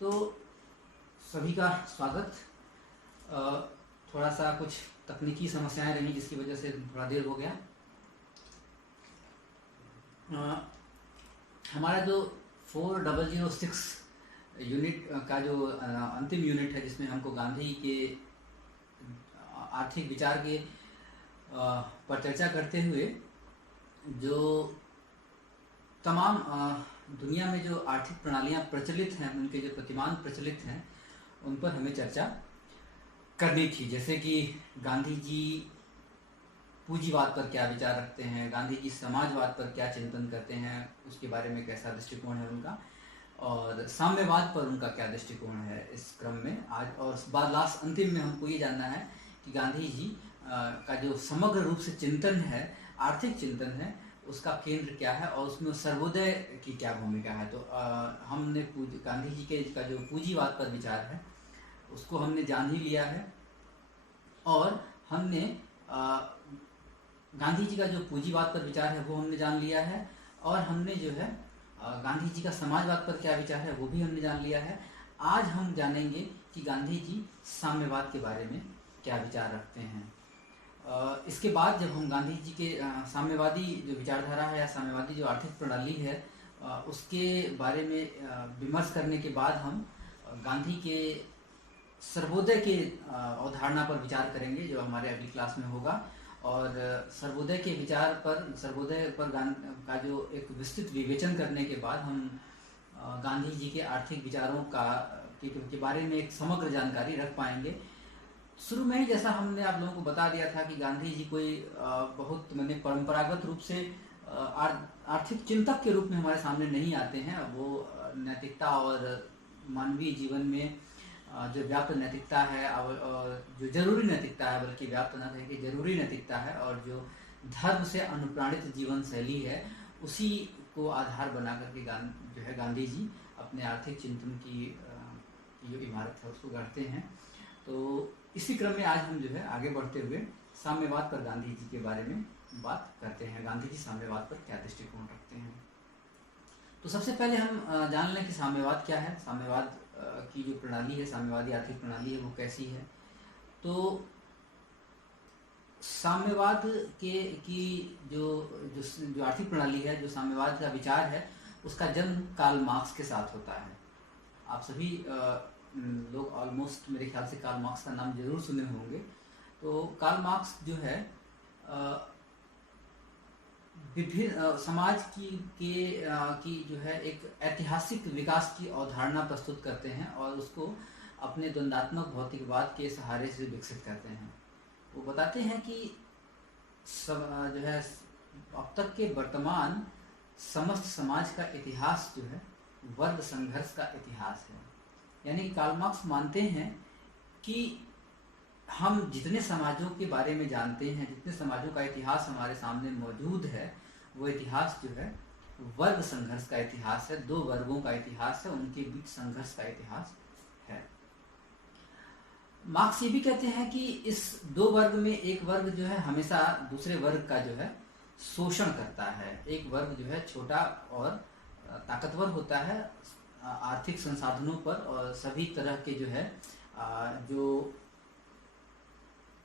तो सभी का स्वागत। थोड़ा सा कुछ तकनीकी समस्याएं रही जिसकी वजह से थोड़ा देर हो गया। हमारा जो 4006 यूनिट का जो अंतिम यूनिट है, जिसमें हमको गांधी के आर्थिक विचार के पर चर्चा करते हुए जो तमाम दुनिया में जो आर्थिक प्रणालियां प्रचलित हैं, उनके जो प्रतिमान प्रचलित हैं, उन पर हमें चर्चा करनी थी। जैसे कि गांधी जी पूंजीवाद पर क्या विचार रखते हैं, गांधी जी समाजवाद पर क्या चिंतन करते हैं, उसके बारे में कैसा दृष्टिकोण है उनका, और साम्यवाद पर उनका क्या दृष्टिकोण है। इस क्रम में आज और लास्ट अंतिम में हमको ये जानना है कि गांधी जी का जो समग्र रूप से चिंतन है, आर्थिक चिंतन है, उसका केंद्र क्या है और उसमें सर्वोदय की क्या भूमिका है। तो हमने गांधी जी के का जो पूंजीवाद पर विचार है उसको हमने जान ही लिया है, और हमने गांधी जी का जो पूंजीवाद पर विचार है वो हमने जान लिया है, और हमने जो है गांधी जी का समाजवाद पर क्या विचार है वो भी हमने जान लिया है। आज हम जानेंगे कि गांधी जी साम्यवाद के बारे में क्या विचार रखते हैं। इसके बाद जब हम गांधी जी के साम्यवादी जो विचारधारा है या साम्यवादी जो आर्थिक प्रणाली है उसके बारे में विमर्श करने के बाद हम गांधी के सर्वोदय के अवधारणा पर विचार करेंगे, जो हमारे अगली क्लास में होगा। और सर्वोदय के विचार पर, सर्वोदय पर का जो एक विस्तृत विवेचन करने के बाद हम गांधी जी के आर्थिक विचारों के बारे में एक समग्र जानकारी रख पाएंगे। शुरू में ही जैसा हमने आप लोगों को बता दिया था कि गांधी जी कोई बहुत मैंने परंपरागत रूप से आर्थिक चिंतक के रूप में हमारे सामने नहीं आते हैं। वो नैतिकता और मानवीय जीवन में जो व्याप्त नैतिकता है और जो जरूरी नैतिकता है, बल्कि व्याप्त न कहे कि जरूरी नैतिकता है, और जो धर्म से अनुप्राणित जीवन शैली है, उसी को आधार बना करके जो है गांधी जी अपने आर्थिक चिंतन की जो इमारत है उसको गढ़ते हैं। तो इसी क्रम में आज हम जो है आगे बढ़ते हुए साम्यवाद पर गांधी जी के बारे में बात करते हैं। गांधी जी साम्यवाद पर क्या दृष्टिकोण रखते हैं। तो सबसे पहले हम जान लें कि साम्यवाद क्या है। साम्यवाद की जो प्रणाली है, साम्यवादी आर्थिक प्रणाली है, वो कैसी है। तो साम्यवाद की जो आर्थिक प्रणाली है, जो साम्यवाद का विचार है, उसका जन्म कार्ल मार्क्स के साथ होता है। आप सभी लोग ऑलमोस्ट मेरे ख्याल से कार्ल मार्क्स का नाम जरूर सुने होंगे। तो कार्ल मार्क्स जो है विभिन्न समाज की जो है एक ऐतिहासिक विकास की अवधारणा प्रस्तुत करते हैं और उसको अपने द्वंदात्मक भौतिकवाद के सहारे से विकसित करते हैं। वो बताते हैं कि जो है अब तक के वर्तमान समस्त समाज का इतिहास जो है वर्ग संघर्ष का इतिहास है। यानी कि कार्ल मार्क्स मानते हैं कि हम जितने समाजों के बारे में जानते हैं, जितने समाजों का इतिहास हमारे सामने मौजूद है, वो इतिहास जो है वर्ग संघर्ष का इतिहास है। दो वर्गों का इतिहास है, उनके बीच संघर्ष का इतिहास है। मार्क्स ये भी कहते हैं कि इस दो वर्ग में एक वर्ग जो है हमेशा दूसरे वर्ग का जो है शोषण करता है। एक वर्ग जो है छोटा और ताकतवर होता है आर्थिक संसाधनों पर, और सभी तरह के जो है जो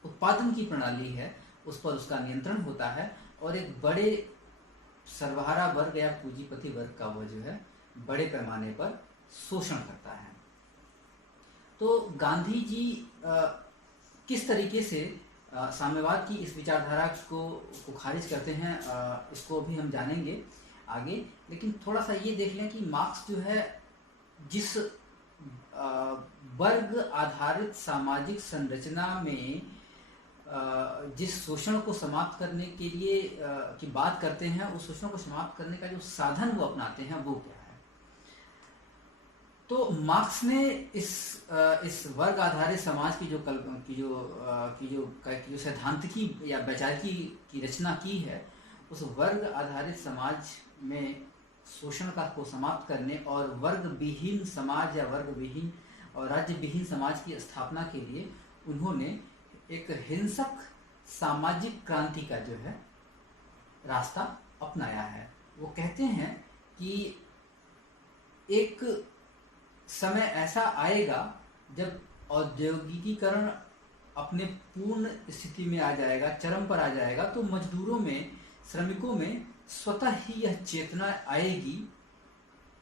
उत्पादन की प्रणाली है उस पर उसका नियंत्रण होता है, और एक बड़े सर्वहारा वर्ग या पूंजीपति वर्ग का वो जो है बड़े पैमाने पर शोषण करता है। तो गांधी जी किस तरीके से साम्यवाद की इस विचारधारा को खारिज करते हैं, इसको भी हम जानेंगे आगे। लेकिन थोड़ा सा ये देख लें कि मार्क्स जो है जिस वर्ग आधारित सामाजिक संरचना में जिस शोषण को समाप्त करने के लिए की बात करते हैं, उस शोषण को समाप्त करने का जो साधन वो अपनाते हैं वो क्या है। तो मार्क्स ने इस वर्ग आधारित समाज की जो सैद्धांतिकी या वैचारिकी की रचना की है, उस वर्ग आधारित समाज में शोषण को समाप्त करने और वर्ग विहीन समाज या वर्ग विहीन और राज्य विहीन समाज की स्थापना के लिए उन्होंने एक हिंसक सामाजिक क्रांति का जो है रास्ता अपनाया है। वो कहते हैं कि एक समय ऐसा आएगा जब औद्योगिकीकरण अपने पूर्ण स्थिति में आ जाएगा, चरम पर आ जाएगा, तो मजदूरों में, श्रमिकों में स्वतः ही यह चेतना आएगी,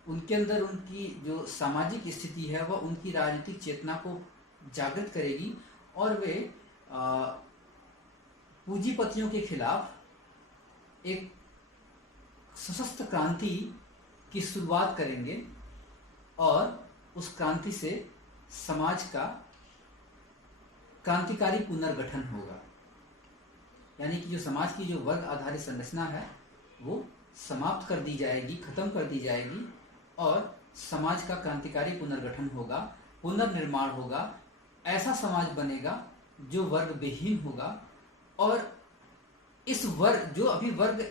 उनके अंदर उनकी जो सामाजिक स्थिति है वह उनकी राजनीतिक चेतना को जागृत करेगी और वे पूंजीपतियों के खिलाफ एक सशस्त्र क्रांति की शुरुआत करेंगे और उस क्रांति से समाज का क्रांतिकारी पुनर्गठन होगा। यानी कि जो समाज की जो वर्ग आधारित संरचना है वो समाप्त कर दी जाएगी, खत्म कर दी जाएगी और समाज का क्रांतिकारी पुनर्गठन होगा, पुनर्निर्माण होगा। ऐसा समाज बनेगा जो वर्ग विहीन होगा और इस वर्ग, जो अभी वर्ग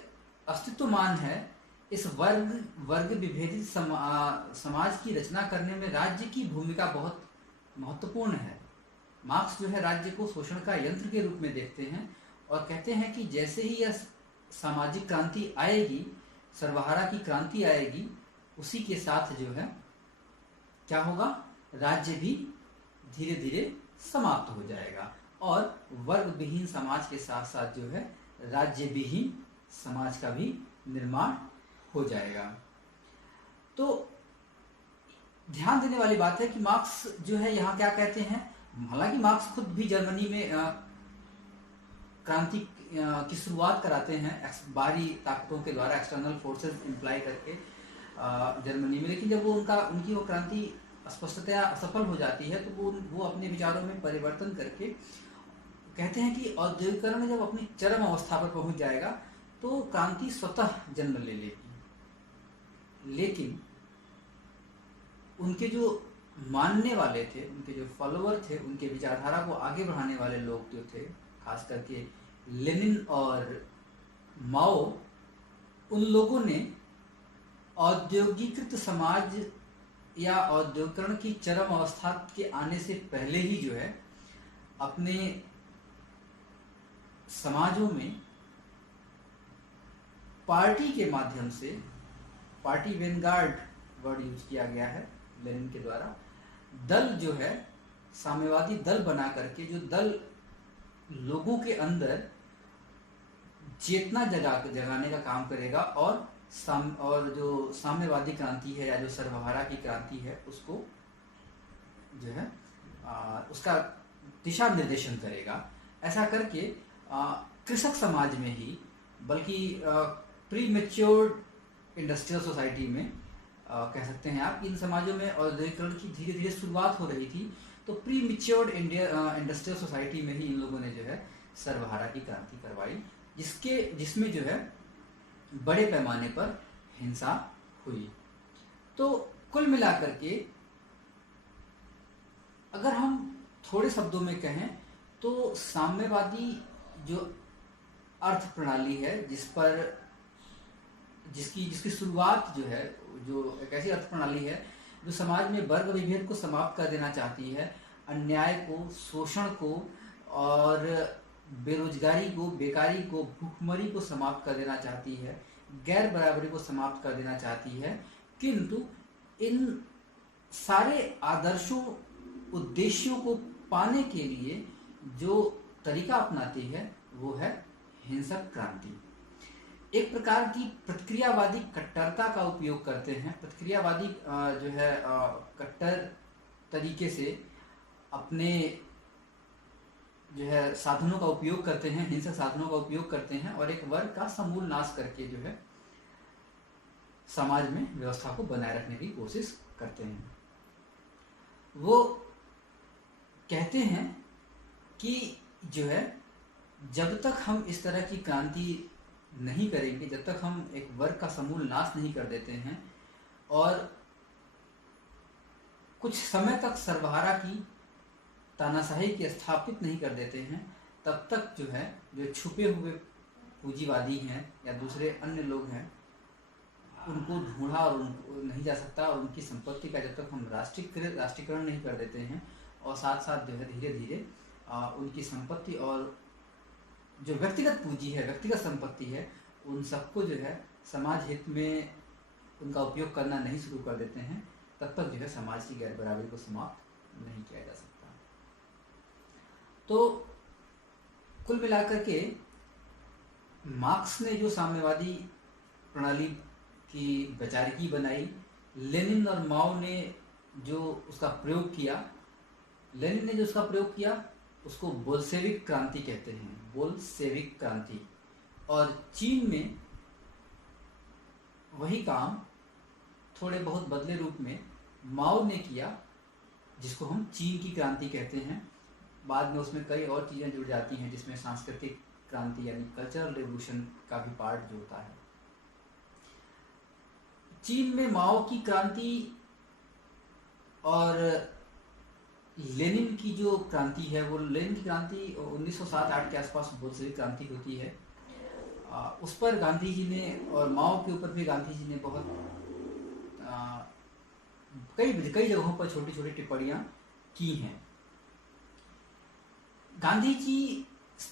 अस्तित्वमान है, इस वर्ग विभेदित समाज की रचना करने में राज्य की भूमिका बहुत महत्वपूर्ण है। मार्क्स जो है राज्य को शोषण का यंत्र के रूप में देखते हैं और कहते हैं कि जैसे ही यह सामाजिक क्रांति आएगी, सर्वहारा की क्रांति आएगी, उसी के साथ जो है क्या होगा, राज्य भी धीरे धीरे समाप्त हो जाएगा और वर्ग विहीन समाज के साथ साथ जो है राज्य विहीन समाज का भी निर्माण हो जाएगा। तो ध्यान देने वाली बात है कि मार्क्स जो है यहाँ क्या कहते हैं। हालांकि मार्क्स खुद भी जर्मनी में क्रांति की शुरुआत कराते हैं बाहरी ताकतों के द्वारा, एक्सटर्नल फोर्सेस इम्प्लाई करके जर्मनी में, लेकिन जब वो उनकी वो क्रांति स्पष्टतया असफल हो जाती है तो वो अपने विचारों में परिवर्तन करके कहते हैं कि औद्योगिकरण जब अपनी चरम अवस्था पर पहुंच जाएगा तो क्रांति स्वतः जन्म ले लेगी। लेकिन उनके जो मानने वाले थे, उनके जो फॉलोअर थे, उनके विचारधारा को आगे बढ़ाने वाले लोग जो थे, खास करके लेनिन और माओ, उन लोगों ने औद्योगिकृत समाज या औद्योगिकरण की चरम अवस्था के आने से पहले ही जो है अपने समाजों में पार्टी के माध्यम से, पार्टी वेनगार्ड वर्ड यूज किया गया है लेनिन के द्वारा, दल जो है साम्यवादी दल बना करके, जो दल लोगों के अंदर चेतना जगाने का काम करेगा और जो साम्यवादी क्रांति है या जो सर्वहारा की क्रांति है उसको जो है उसका दिशा निर्देशन करेगा। ऐसा करके कृषक समाज में ही, बल्कि प्री मैच्योर्ड इंडस्ट्रियल सोसाइटी में कह सकते हैं आप, इन समाजों में औद्योगिकरण की धीरे धीरे शुरुआत हो रही थी, तो प्री मैच्योर्ड इंडस्ट्रियल सोसाइटी में ही इन लोगों ने जो है सर्वहारा की क्रांति करवाई, जिसमें जो है बड़े पैमाने पर हिंसा हुई। तो कुल मिलाकर के अगर हम थोड़े शब्दों में कहें तो साम्यवादी जो अर्थ प्रणाली है, जिसकी शुरुआत जो है, जो एक ऐसी अर्थ प्रणाली है जो समाज में वर्ग विभेद को समाप्त कर देना चाहती है, अन्याय को, शोषण को और बेरोजगारी को, बेकारी को, भूखमरी को समाप्त कर देना चाहती है, गैर बराबरी को समाप्त कर देना चाहती है, किंतु इन सारे आदर्शों, उद्देश्यों को पाने के लिए जो तरीका अपनाती है वो है हिंसक क्रांति। एक प्रकार की प्रतिक्रियावादी कट्टरता का उपयोग करते हैं। प्रतिक्रियावादी जो है कट्टर तरीके से अपने जो है साधनों का उपयोग करते हैं, हिंसक साधनों का उपयोग करते हैं और एक वर्ग का समूल नाश करके जो है समाज में व्यवस्था को बनाए रखने की कोशिश करते हैं। वो कहते हैं कि जो है जब तक हम इस तरह की क्रांति नहीं करेंगे, जब तक हम एक वर्ग का समूल नाश नहीं कर देते हैं और कुछ समय तक सर्वहारा की तानाशाही की स्थापित नहीं कर देते हैं, तब तक जो है जो छुपे हुए पूंजीवादी हैं या दूसरे अन्य लोग हैं उनको ढूंढा और उनको नहीं जा सकता और उनकी संपत्ति का जब तक हम राष्ट्रीयकरण नहीं कर देते हैं और साथ साथ जो है धीरे धीरे उनकी संपत्ति और जो व्यक्तिगत पूंजी है, व्यक्तिगत संपत्ति है, उन सबको जो है समाज हित में उनका उपयोग करना नहीं शुरू कर देते हैं, तब तक जो है समाज की गैर बराबरी को समाप्त नहीं किया जा सकता। तो कुल मिलाकर के मार्क्स ने जो साम्यवादी प्रणाली की वैचारिकी बनाई, लेनिन और माओ ने जो उसका प्रयोग किया, लेनिन ने जो उसका प्रयोग किया उसको बोल्शेविक क्रांति कहते हैं, बोल्शेविक क्रांति। और चीन में वही काम थोड़े बहुत बदले रूप में माओ ने किया, जिसको हम चीन की क्रांति कहते हैं। बाद में उसमें कई और चीज़ें जुड़ जाती हैं, जिसमें सांस्कृतिक क्रांति यानी कल्चरल रिवोल्यूशन का भी पार्ट जो होता है। चीन में माओ की क्रांति और लेनिन की जो क्रांति है, वो लेनिन की क्रांति 1907-8 के आसपास बोल्शेविक क्रांति होती है। उस पर गांधी जी ने और माओ के ऊपर भी गांधी जी ने बहुत कई जगहों पर छोटी छोटी टिप्पणियां की हैं। गांधी जी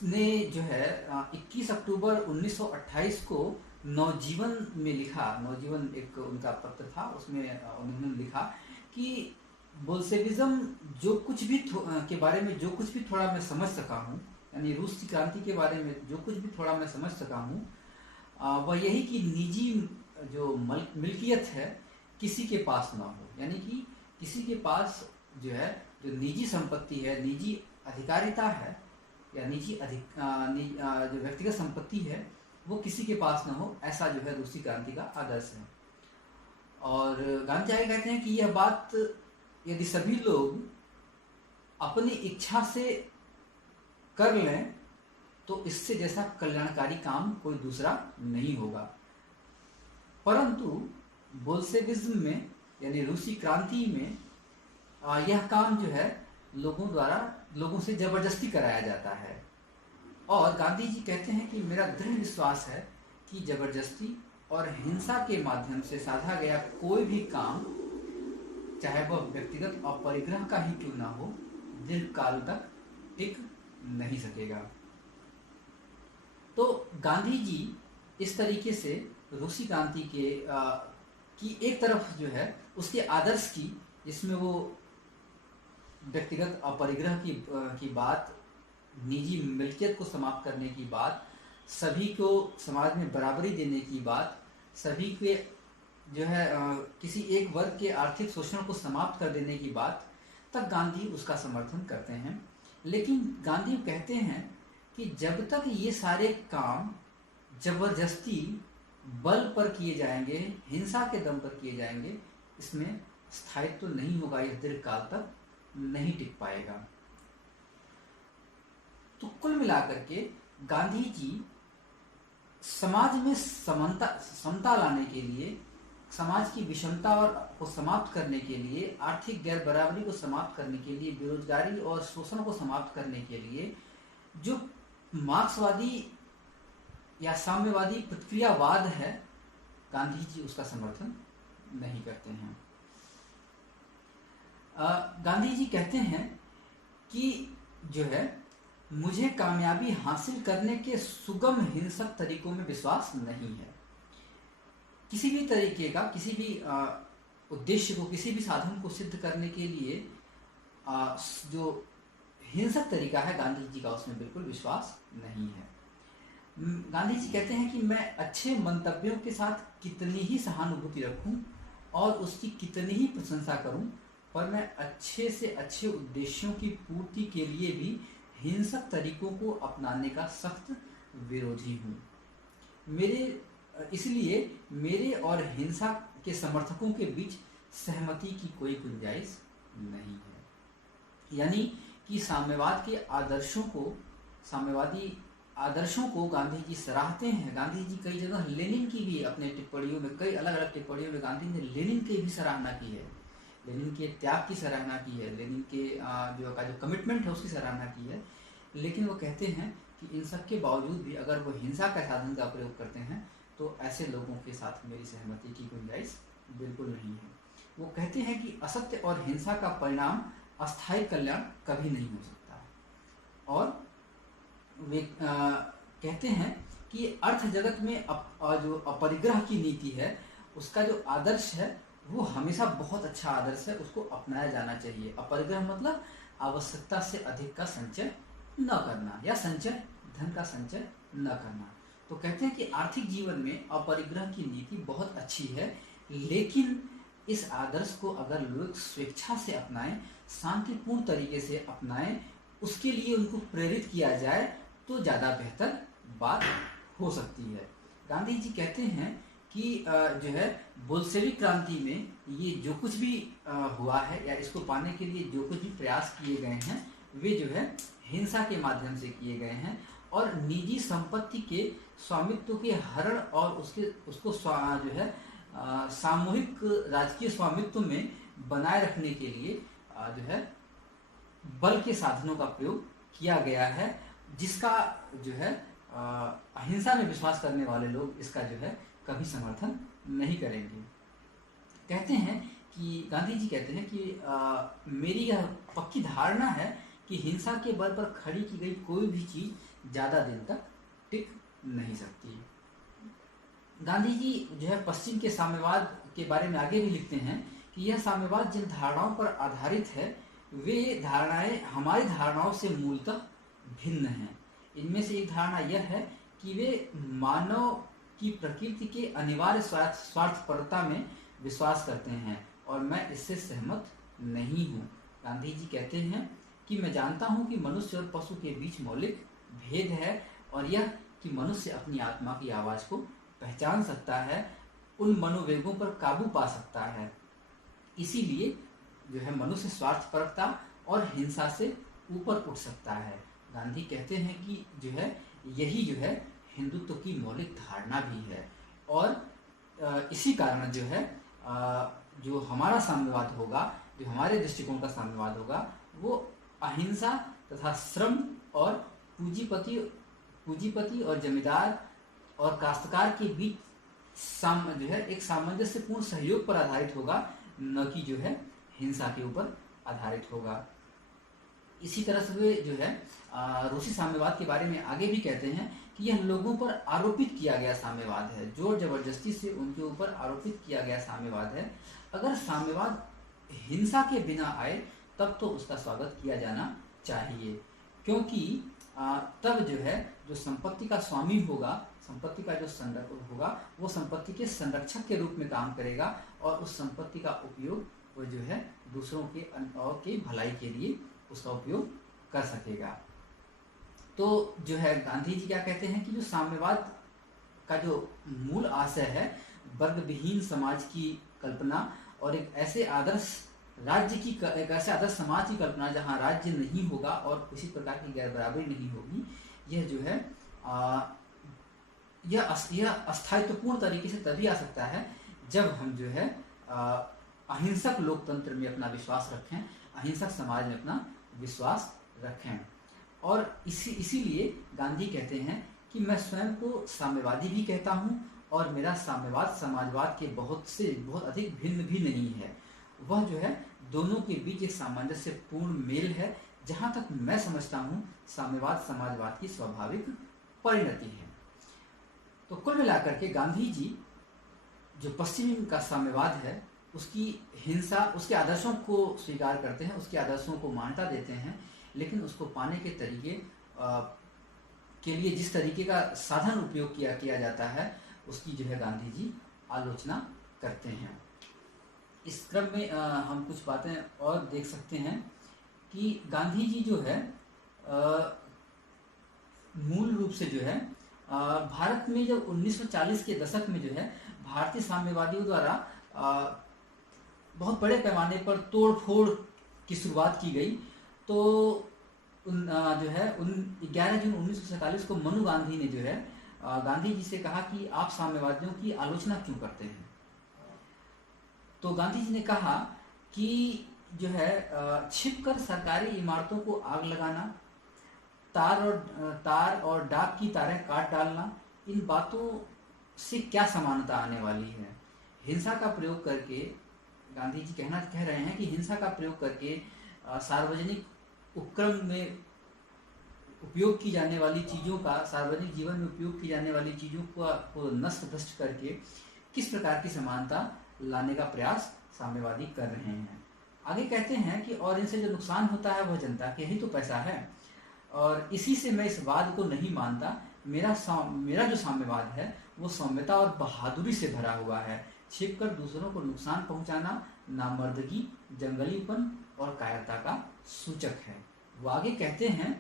ने जो है 21 अक्टूबर 1928 को नवजीवन में लिखा, नवजीवन एक उनका पत्र था, उसमें उन्होंने लिखा कि बोल्शेविज्म जो कुछ भी के बारे में जो कुछ भी थोड़ा मैं समझ सका हूँ, यानी रूस की क्रांति के बारे में जो कुछ भी थोड़ा मैं समझ सका हूँ, वह यही कि निजी जो मिल्कियत है किसी के पास ना हो, यानी कि किसी के पास जो है जो निजी संपत्ति है, निजी अधिकारिता है या जो व्यक्तिगत संपत्ति है वो किसी के पास ना हो, ऐसा जो है रूसी क्रांति का आदर्श है। और गांधी आगे कहते हैं कि यह बात यदि सभी लोग अपनी इच्छा से कर लें तो इससे जैसा कल्याणकारी काम कोई दूसरा नहीं होगा। परंतु बोल्शेविज्म में यानी रूसी क्रांति में यह काम जो है लोगों द्वारा लोगों से जबरदस्ती कराया जाता है। और गांधी जी कहते हैं कि मेरा दृढ़ विश्वास है कि जबरदस्ती और हिंसा के माध्यम से साधा गया कोई भी काम, चाहे वह व्यक्तिगत अपरिग्रह का ही क्यों ना हो, दीर्घकाल तक टिक नहीं सकेगा। तो गांधी जी इस तरीके से रूसी क्रांति की एक तरफ जो है उसके आदर्श की, जिसमें वो व्यक्तिगत अपरिग्रह की बात, निजी मिल्कियत को समाप्त करने की बात, सभी को समाज में बराबरी देने की बात, सभी के जो है किसी एक वर्ग के आर्थिक शोषण को समाप्त कर देने की बात तक गांधी उसका समर्थन करते हैं। लेकिन गांधी कहते हैं कि जब तक ये सारे काम जबरदस्ती बल पर किए जाएंगे, हिंसा के दम पर किए जाएंगे, इसमें स्थायित्व तो नहीं होगा, यह दीर्घकाल तक नहीं टिक पाएगा। तो कुल मिलाकर के गांधी जी समाज में समता लाने के लिए, समाज की विषमता को समाप्त करने के लिए, आर्थिक गैर बराबरी को समाप्त करने के लिए, बेरोजगारी और शोषण को समाप्त करने के लिए जो मार्क्सवादी या साम्यवादी प्रतिक्रियावाद है, गांधी जी उसका समर्थन नहीं करते हैं। गांधी जी कहते हैं कि जो है मुझे कामयाबी हासिल करने के सुगम हिंसक तरीकों में विश्वास नहीं है। किसी भी तरीके का, किसी भी उद्देश्य को, किसी भी साधन को सिद्ध करने के लिए जो हिंसक तरीका है गांधी जी का, उसमें बिल्कुल विश्वास नहीं है। गांधी जी कहते हैं कि मैं अच्छे मंतव्यों के साथ कितनी ही सहानुभूति रखूं और उसकी कितनी ही प्रशंसा करूं, पर मैं अच्छे से अच्छे उद्देश्यों की पूर्ति के लिए भी हिंसक तरीकों को अपनाने का सख्त विरोधी हूँ। इसलिए मेरे और हिंसा के समर्थकों के बीच सहमति की कोई गुंजाइश नहीं है। यानी कि साम्यवादी आदर्शों को गांधी जी सराहते हैं। गांधी जी कई जगह लेनिन की भी अपने टिप्पणियों में, कई अलग अलग टिप्पणियों में गांधी ने लेनिन की भी सराहना की है, लेनिन के त्याग की सराहना की है, लेनिन के जो कमिटमेंट है उसकी सराहना की है। लेकिन वो कहते हैं कि इन सब के बावजूद भी अगर वो हिंसा का साधन का प्रयोग करते हैं तो ऐसे लोगों के साथ मेरी सहमति की गुंजाइश बिल्कुल नहीं है। वो कहते हैं कि असत्य और हिंसा का परिणाम अस्थायी कल्याण कभी नहीं हो सकता। और वे कहते हैं कि अर्थ जगत में जो अपरिग्रह की नीति है, उसका जो आदर्श है वो हमेशा बहुत अच्छा आदर्श है, उसको अपनाया जाना चाहिए। अपरिग्रह मतलब आवश्यकता से अधिक का संचय न करना, या संचय, धन का संचय न करना। तो कहते हैं कि आर्थिक जीवन में अपरिग्रह की नीति बहुत अच्छी है, लेकिन इस आदर्श को अगर लोग स्वेच्छा से अपनाएं, शांतिपूर्ण तरीके से अपनाएं, उसके लिए उनको प्रेरित किया जाए, तो ज़्यादा बेहतर बात हो सकती है। गांधी जी कहते हैं कि जो है बोल्शेविक क्रांति में ये जो कुछ भी हुआ है, या इसको पाने के लिए जो कुछ भी प्रयास किए गए हैं, वे जो है हिंसा के माध्यम से किए गए हैं, और निजी संपत्ति के स्वामित्व के हरण और उसको जो है सामूहिक राजकीय स्वामित्व में बनाए रखने के लिए जो है बल के साधनों का प्रयोग किया गया है, जिसका जो है अहिंसा में विश्वास करने वाले लोग इसका जो है कभी समर्थन नहीं करेंगे। कहते हैं कि गांधी जी कहते हैं कि मेरी यह पक्की धारणा है कि हिंसा के बल पर खड़ी की गई कोई भी चीज ज्यादा दिन तक टिक नहीं सकती। गांधी जी जो है पश्चिम के साम्यवाद के बारे में आगे भी लिखते हैं कि यह साम्यवाद जिन धारणाओं पर आधारित है, वे धारणाएं हमारी धारणाओं से मूलतः भिन्न हैं। इनमें से एक धारणा यह है कि वे मानव की प्रकृति के अनिवार्य स्वार्थपरता में विश्वास करते हैं, और मैं इससे सहमत नहीं हूँ। गांधी जी कहते हैं कि मैं जानता हूँ कि मनुष्य और पशु के बीच मौलिक भेद है, और यह कि मनुष्य अपनी आत्मा की आवाज को पहचान सकता है, उन मनोवेगों पर काबू पा सकता है। इसीलिए जो है मनुष्य स्वार्थपरता और हिंसा से ऊपर उठ सकता है। गांधी कहते हैं कि जो है यही जो है हिंदुत्व की मौलिक धारणा भी है, और इसी कारण जो है जो हमारा साम्यवाद होगा, जो हमारे दृष्टिकोण का साम्यवाद होगा, वो अहिंसा तथा श्रम और पूंजीपति और जमींदार और काश्तकार के बीच जो है एक सामंजस्यपूर्ण सहयोग पर आधारित होगा, न कि जो है हिंसा के ऊपर आधारित होगा। इसी तरह से वे जो है रूसी साम्यवाद के बारे में आगे भी कहते हैं कि यह लोगों पर आरोपित किया गया साम्यवाद है, जोर जबरदस्ती से उनके ऊपर आरोपित किया गया साम्यवाद है। अगर साम्यवाद हिंसा के बिना आए तब तो उसका स्वागत किया जाना चाहिए, क्योंकि तब जो है जो संपत्ति का स्वामी होगा, संपत्ति का जो संरक्षक होगा, वो संपत्ति के संरक्षक के रूप में काम करेगा, और उस संपत्ति का उपयोग वो जो है दूसरों के भलाई के लिए उसका उपयोग कर सकेगा। तो जो है गांधी जी क्या कहते हैं कि जो साम्यवाद का जो मूल आशय है, वर्ग विहीन समाज की कल्पना और एक ऐसे आदर्श समाज की कल्पना जहां राज्य नहीं होगा और किसी प्रकार की गैर बराबरी नहीं होगी, यह जो है यह अस्थायित्वपूर्ण तरीके से तभी आ सकता है जब हम जो है अहिंसक लोकतंत्र में अपना विश्वास रखें, अहिंसक समाज में अपना विश्वास रखें। और इसीलिए गांधी कहते हैं कि मैं स्वयं को साम्यवादी भी कहता हूं, और मेरा साम्यवाद समाजवाद के बहुत अधिक भिन्न भी नहीं है। वह जो है दोनों के बीच एक सामंजस्यपूर्ण मेल है, जहां तक मैं समझता हूं साम्यवाद समाजवाद की स्वाभाविक परिणति है। तो कुल मिलाकर के गांधी जी जो पश्चिम का साम्यवाद है, उसकी हिंसा, उसके आदर्शों को स्वीकार करते हैं, उसके आदर्शों को मान्यता देते हैं, लेकिन उसको पाने के तरीके के लिए जिस तरीके का साधन उपयोग किया जाता है, उसकी जो है गांधी जी आलोचना करते हैं। इस क्रम में हम कुछ बातें और देख सकते हैं कि गांधी जी जो है मूल रूप से जो है भारत में जब 1940 के दशक में जो है भारतीय साम्यवादियों द्वारा बहुत बड़े पैमाने पर तोड़-फोड़ की शुरुआत की गई, तो जो है 11 जून 1947 को मनु गांधी ने जो है गांधी जी से कहा कि आप साम्यवादियों की आलोचना क्यों करते हैं। तो गांधी जी ने कहा कि जो है छिपकर सरकारी इमारतों को आग लगाना, तार और डाक की तारें काट डालना, इन बातों से क्या समानता आने वाली है। हिंसा का प्रयोग करके गांधी जी कह रहे हैं कि हिंसा का प्रयोग करके सार्वजनिक उपक्रम में उपयोग की जाने वाली चीज़ों का, सार्वजनिक जीवन में उपयोग की जाने वाली चीज़ों को नष्ट भ्रष्ट करके किस प्रकार की समानता लाने का प्रयास साम्यवादी कर रहे हैं। आगे कहते हैं कि और इनसे जो नुकसान होता है वह जनता के ही तो पैसा है, और इसी से मैं इस वाद को नहीं मानता। मेरा जो साम्यवाद है वो सौम्यता और बहादुरी से भरा हुआ है। छिपकर दूसरों को नुकसान पहुंचाना नामर्दगी, जंगलीपन और कायरता का सूचक है। वो आगे कहते हैं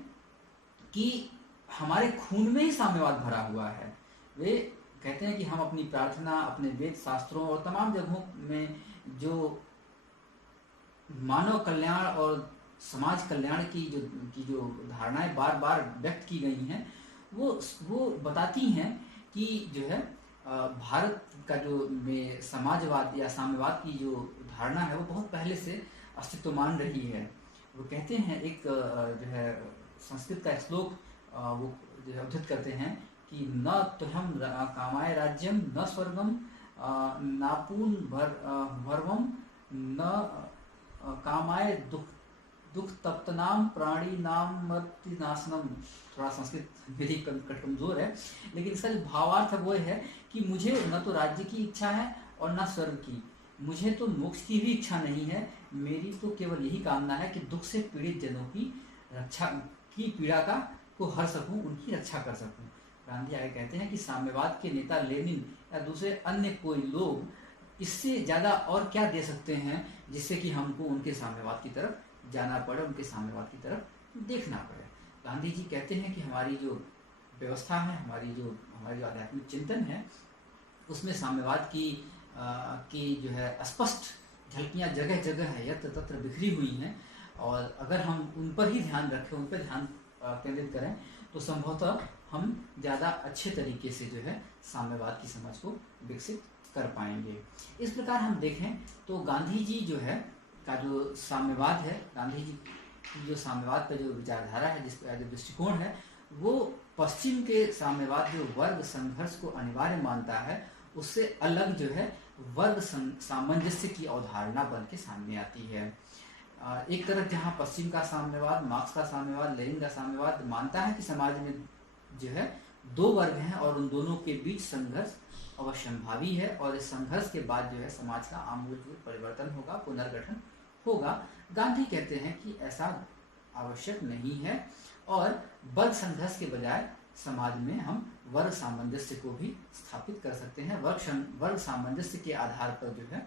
कि हमारे खून में ही साम्यवाद भरा हुआ है। वे कहते हैं कि हम अपनी प्रार्थना, अपने वेद शास्त्रों और तमाम जगहों में जो मानव कल्याण और समाज कल्याण की जो धारणाएं बार बार व्यक्त की गई हैं वो बताती हैं कि जो है भारत का जो में समाजवाद या साम्यवाद की जो धारणा है वो बहुत पहले से अस्तित्वमान रही है। वो कहते हैं एक जो है संस्कृत का एक श्लोक वो जो है उद्धृत करते हैं कि न तुहम कामाय राज्यम न स्वर्गम नापून भरवम न कामाय दुख तप्तनाम प्राणी नाम मृत्यु नाशनम। थोड़ा संस्कृत मेरी कमजोर है, लेकिन इसका जो भावार्थ वो है कि मुझे न तो राज्य की इच्छा है और न स्वर्ग की, मुझे तो मोक्ष की भी इच्छा नहीं है। मेरी तो केवल यही कामना है कि दुख से पीड़ित जनों की रक्षा की पीड़ा को हर सकूं, उनकी रक्षा कर सकूं। गांधी आगे कहते हैं कि साम्यवाद के नेता लेनिन या दूसरे अन्य कोई लोग इससे ज़्यादा और क्या दे सकते हैं जिससे कि हमको उनके साम्यवाद की तरफ जाना पड़े, उनके साम्यवाद की तरफ देखना पड़े। गांधी जी कहते हैं कि हमारी जो व्यवस्था है, हमारी जो आध्यात्मिक चिंतन है, उसमें साम्यवाद की जो है स्पष्ट झलकियाँ जगह जगह है, यत्र तत्र बिखरी हुई हैं, और अगर हम उन पर ही ध्यान रखें, उन पर ध्यान केंद्रित करें तो संभवतः हम ज़्यादा अच्छे तरीके से जो है साम्यवाद की समझ को विकसित कर पाएंगे। इस प्रकार हम देखें तो गांधी जी जो है का जो साम्यवाद है, गांधी जी की जो साम्यवाद का जो विचारधारा है, जिसका जो दृष्टिकोण है, वो पश्चिम के साम्यवाद जो वर्ग संघर्ष को अनिवार्य मानता है उससे अलग जो है वर्ग सामंजस्य की अवधारणा बन के सामने आती है। एक तरफ जहाँ पश्चिम का साम्यवाद, मार्क्स का साम्यवाद, लेनिन का साम्यवाद मानता है कि समाज में जो है दो वर्ग हैं और उन दोनों के बीच संघर्ष अवश्यंभावी है, और इस संघर्ष के बाद जो है समाज का आमूलचूल परिवर्तन होगा, पुनर्गठन होगा। गांधी कहते हैं कि ऐसा आवश्यक नहीं है, और वर्ग संघर्ष के बजाय समाज में हम वर्ग सामंजस्य को भी स्थापित कर सकते हैं। वर्ग सामंजस्य के आधार पर जो है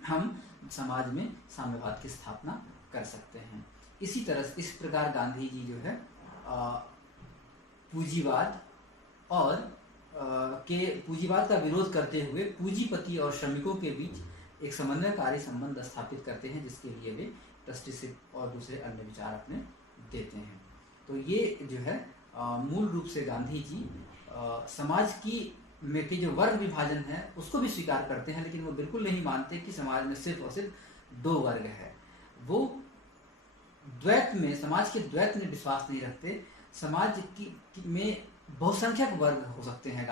हम समाज में साम्यवाद की स्थापना कर सकते हैं। इसी तरह इस प्रकार गांधी जी जो है पूंजीवाद और पूंजीवाद का विरोध करते हुए पूंजीपति और श्रमिकों के बीच एक समन्वयकारी संबंध स्थापित करते हैं, जिसके लिए वे ट्रस्टीशिप और दूसरे अन्य विचार अपने देते हैं। तो ये जो है मूल रूप से गांधी जी समाज में जो वर्ग विभाजन है उसको भी स्वीकार करते हैं, लेकिन वो बिल्कुल नहीं मानते कि समाज में सिर्फ और सिर्फ दो वर्ग है। वो द्वैत में, समाज के द्वैत में विश्वास नहीं रखते। समाज में बहुसंख्यक वर्ग हो सकते हैं।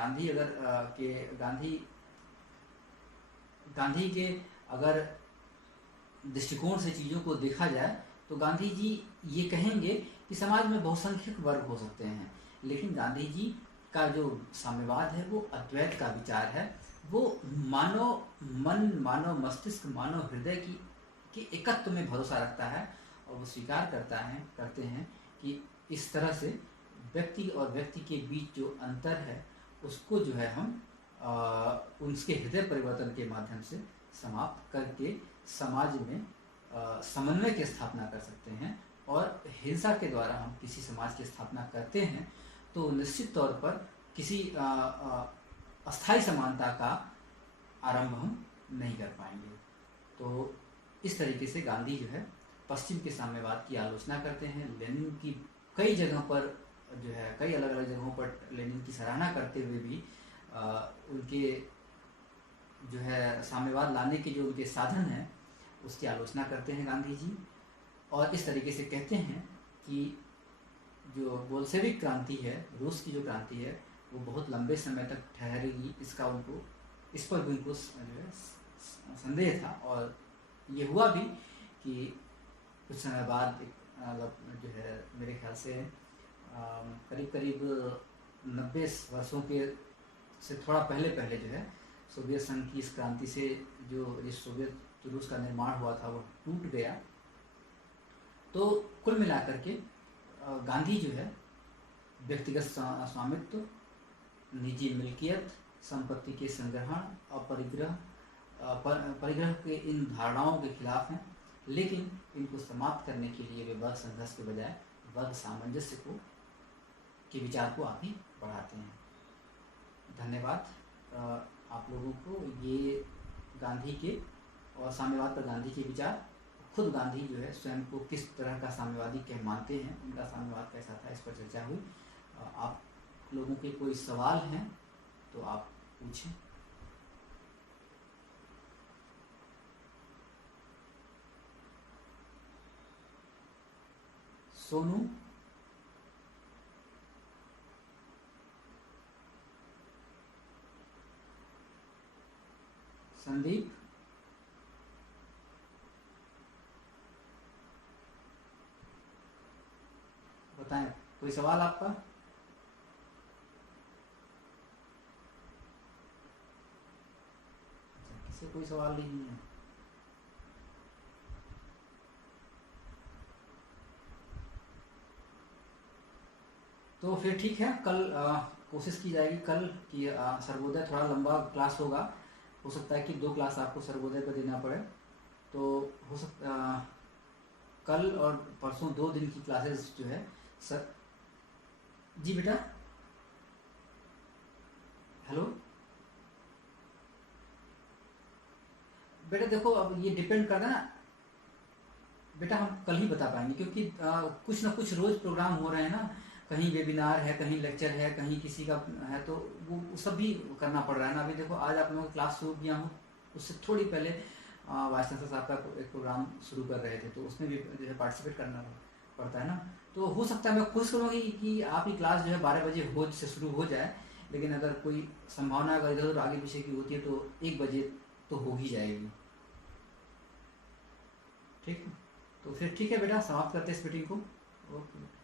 गांधी के अगर दृष्टिकोण से चीज़ों को देखा जाए तो गांधी जी ये कहेंगे कि समाज में बहुसंख्यक वर्ग हो सकते हैं, लेकिन गांधी जी का जो साम्यवाद है वो अद्वैत का विचार है। वो मानव मन, मानव मस्तिष्क, मानव हृदय की एकत्व में भरोसा रखता है, और वो स्वीकार करते हैं कि इस तरह से व्यक्ति और व्यक्ति के बीच जो अंतर है उसको जो है हम उनके हृदय परिवर्तन के माध्यम से समाप्त करके समाज में समन्वय की स्थापना कर सकते हैं। और हिंसा के द्वारा हम किसी समाज की स्थापना करते हैं तो निश्चित तौर पर किसी अस्थायी समानता का आरंभ हम नहीं कर पाएंगे। तो इस तरीके से गांधी जो है पश्चिम के साम्यवाद की आलोचना करते हैं। लेनिन की कई जगहों पर जो है कई अलग अलग जगहों पर लेनिन की सराहना करते हुए भी उनके जो है साम्यवाद लाने के जो उनके साधन हैं उसकी आलोचना करते हैं गांधी जी, और इस तरीके से कहते हैं कि जो बोल्शेविक क्रांति है, रूस की जो क्रांति है, वो बहुत लंबे समय तक ठहरेगी, इस पर भी उनको जो है संदेह था। और ये हुआ भी कि कुछ समय बाद जो है मेरे ख्याल से करीब 90 वर्षों के से थोड़ा पहले जो है सोवियत संघ की इस क्रांति से जो इस सोवियत रूस का निर्माण हुआ था वो टूट गया। तो कुल मिलाकर के गांधी जो है व्यक्तिगत स्वामित्व, निजी मिल्कियत, संपत्ति के संग्रहण और परिग्रह के इन धारणाओं के खिलाफ हैं, लेकिन इनको समाप्त करने के लिए वे वर्ग संघर्ष के बजाय वर्ग सामंजस्य को के विचार को आगे बढ़ाते हैं। धन्यवाद आप लोगों को। ये गांधी के और साम्यवाद पर गांधी के विचार, खुद गांधी जो है स्वयं को किस तरह का साम्यवादी कह मानते हैं, उनका साम्यवाद कैसा था, इस पर चर्चा हुई। आप लोगों के कोई सवाल हैं तो आप पूछें। सोनू, संदीप, बताएं कोई सवाल आपका? अच्छा, किसी कोई सवाल नहीं है। तो फिर ठीक है, कल कोशिश की जाएगी कल कि सर्वोदय थोड़ा लंबा क्लास होगा। हो सकता है कि 2 क्लास आपको सर्वोदय पर देना पड़े। तो हो सकता कल और परसों 2 दिन की क्लासेस जो है सर। जी बेटा, हेलो बेटा, देखो अब ये डिपेंड करता है ना बेटा, हम कल ही बता पाएंगे क्योंकि कुछ ना कुछ रोज प्रोग्राम हो रहे हैं ना, कहीं वेबिनार है, कहीं लेक्चर है, कहीं किसी का है, तो वो सब भी करना पड़ रहा है ना। अभी देखो आज आप लोगों को क्लास शुरू किया हूँ, उससे थोड़ी पहले वाइस चांसलर साहब का एक प्रोग्राम शुरू कर रहे थे, तो उसमें भी जो है पार्टिसिपेट करना पड़ता है ना। तो हो सकता है मैं कोशिश करूँगी कि आपकी क्लास जो है 12 बजे से शुरू हो जाए, लेकिन अगर कोई संभावना अगर इधर उधर आगे पीछे की होती है तो 1 बजे तो हो ही जाएगी। ठीक, तो फिर ठीक है बेटा, समाप्त करते हैं इस मीटिंग को। ओके।